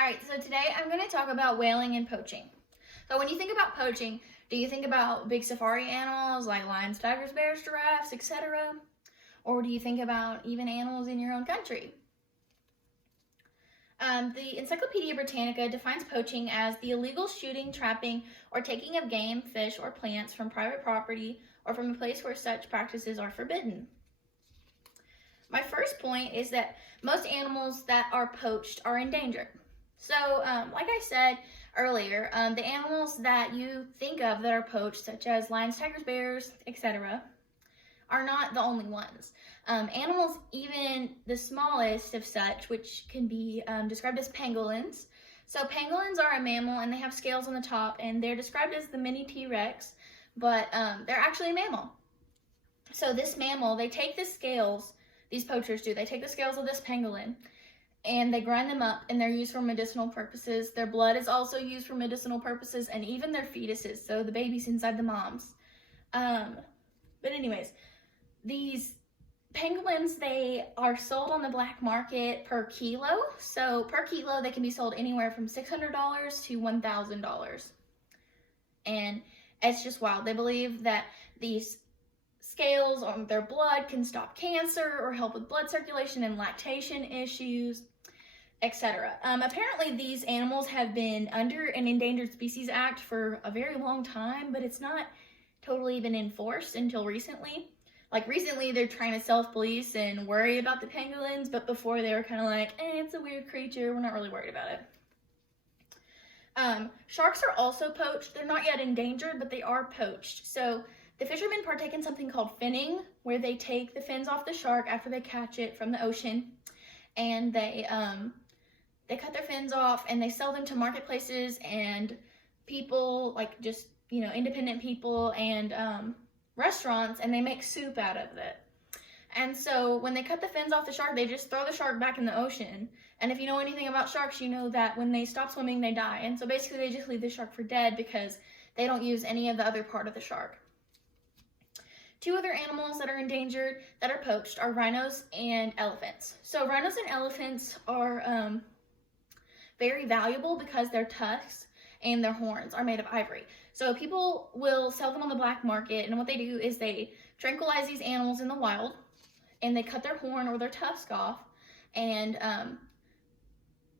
All right, so today I'm going to talk about whaling and poaching. So when you think about poaching, do you think about big safari animals like lions, tigers, bears, giraffes, etc.? Or do you think about even animals in your own country? The Encyclopedia Britannica defines poaching as the illegal shooting, trapping, or taking of game, fish, or plants from private property or from a place where such practices are forbidden. My first point is that most animals that are poached are endangered. So, like I said earlier, the animals that you think of that are poached, such as lions, tigers, bears, etc., are not the only ones. Animals, even the smallest of such, which can be described as pangolins. So pangolins are a mammal and they have scales on the top, and they're described as the mini T-Rex, but they're actually a mammal. So this mammal, they take the scales, these poachers do, they take the scales of this pangolin and they grind them up and they're used for medicinal purposes. Their blood is also used for medicinal purposes, and even their fetuses, so the babies inside the moms. But anyways, these pangolins, they are sold on the black market per kilo. So per kilo, they can be sold anywhere from $600 to $1,000. And it's just wild. They believe that these scales on their blood can stop cancer or help with blood circulation and lactation issues, etc. Apparently, these animals have been under an Endangered Species Act for a very long time, but it's not totally been enforced until recently. Like recently, they're trying to self-police and worry about the pangolins, but before they were kind of like, it's a weird creature, we're not really worried about it. Sharks are also poached. They're not yet endangered, but they are poached. So the fishermen partake in something called finning, where they take the fins off the shark after they catch it from the ocean, and they cut their fins off and they sell them to marketplaces and people, like just, independent people and restaurants, and they make soup out of it. And so when they cut the fins off the shark, they just throw the shark back in the ocean. And if you know anything about sharks, you know that when they stop swimming, they die. And so basically they just leave the shark for dead because they don't use any of the other part of the shark. Two other animals that are endangered that are poached are rhinos and elephants. So rhinos and elephants are very valuable because their tusks and their horns are made of ivory. So people will sell them on the black market, and what they do is they tranquilize these animals in the wild, and they cut their horn or their tusk off, and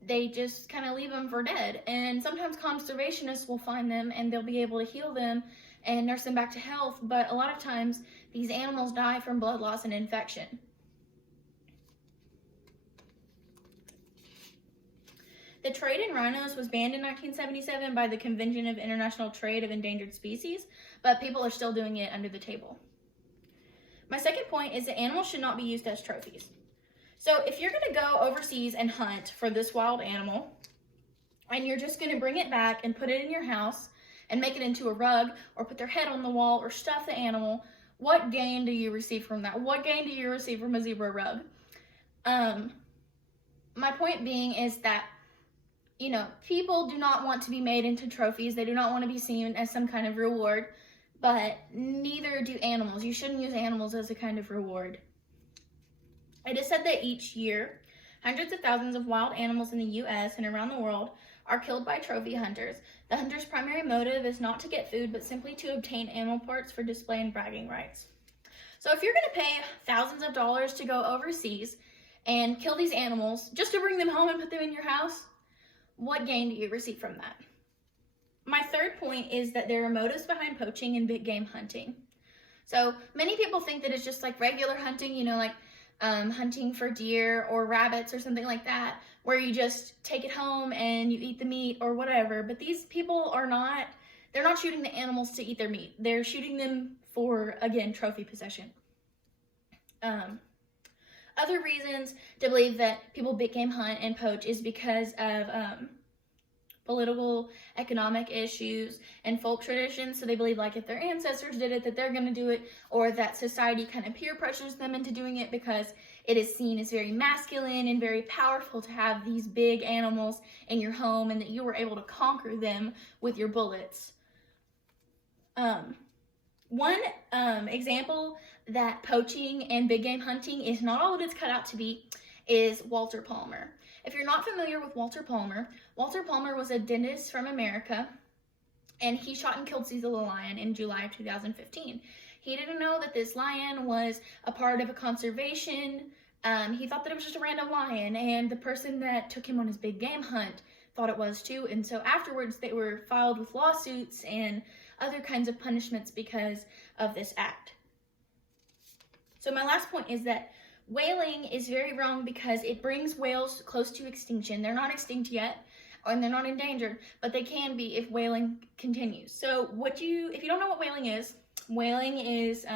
they just kind of leave them for dead. And sometimes conservationists will find them and they'll be able to heal them and nurse them back to health, but a lot of times these animals die from blood loss and infection. The trade in rhinos was banned in 1977 by the Convention of International Trade of Endangered Species, but people are still doing it under the table. My second point is that animals should not be used as trophies. So if you're going to go overseas and hunt for this wild animal, and you're just going to bring it back and put it in your house and make it into a rug or put their head on the wall or stuff the animal, what gain do you receive from that? What gain do you receive from a zebra rug? My point being is that people do not want to be made into trophies. They do not want to be seen as some kind of reward, but neither do animals. You shouldn't use animals as a kind of reward. It is said that each year, hundreds of thousands of wild animals in the U.S. and around the world are killed by trophy hunters. The hunter's primary motive is not to get food, but simply to obtain animal parts for display and bragging rights. So if you're going to pay thousands of dollars to go overseas and kill these animals just to bring them home and put them in your house, what gain do you receive from that? My third point is that there are motives behind poaching and big game hunting. So many people think that it's just like regular hunting, like hunting for deer or rabbits or something like that, where you just take it home and you eat the meat or whatever. But these people they're not shooting the animals to eat their meat. They're shooting them for, again, trophy possession. Other reasons to believe that people big game hunt and poach is because of political, economic issues, and folk traditions. So they believe like if their ancestors did it, that they're going to do it, or that society kind of peer pressures them into doing it because it is seen as very masculine and very powerful to have these big animals in your home, and that you were able to conquer them with your bullets. One example that poaching and big game hunting is not all that it's cut out to be is Walter Palmer. If you're not familiar with Walter Palmer was a dentist from America, and he shot and killed Cecil the lion in July of 2015. He didn't know that this lion was a part of a conservation. He thought that it was just a random lion, and the person that took him on his big game hunt thought it was too, and so afterwards they were filed with lawsuits and other kinds of punishments because of this act. So my last point is that whaling is very wrong because it brings whales close to extinction. They're not extinct yet, and they're not endangered, but they can be if whaling continues. So if you don't know what whaling is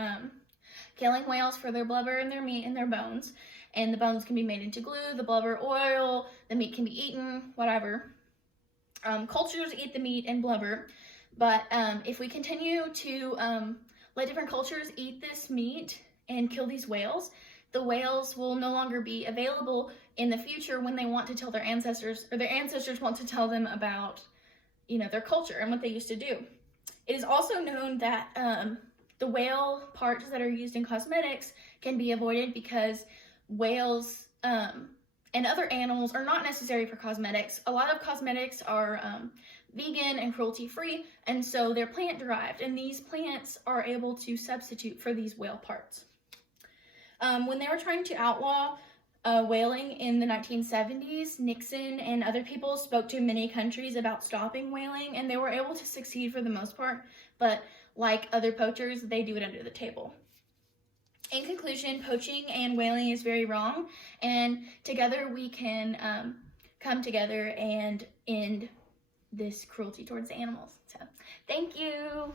killing whales for their blubber and their meat and their bones, and the bones can be made into glue, the blubber oil, the meat can be eaten, whatever. Cultures eat the meat and blubber, but if we continue to let different cultures eat this meat and kill these whales, the whales will no longer be available in the future when they want to tell their ancestors, or their ancestors want to tell them about, their culture and what they used to do. It is also known that the whale parts that are used in cosmetics can be avoided because whales and other animals are not necessary for cosmetics. A lot of cosmetics are vegan and cruelty-free, and so they're plant-derived, and these plants are able to substitute for these whale parts. When they were trying to outlaw whaling in the 1970s, Nixon and other people spoke to many countries about stopping whaling, and they were able to succeed for the most part, but like other poachers, they do it under the table. In conclusion, poaching and whaling is very wrong, and together we can come together and end this cruelty towards the animals. So, thank you.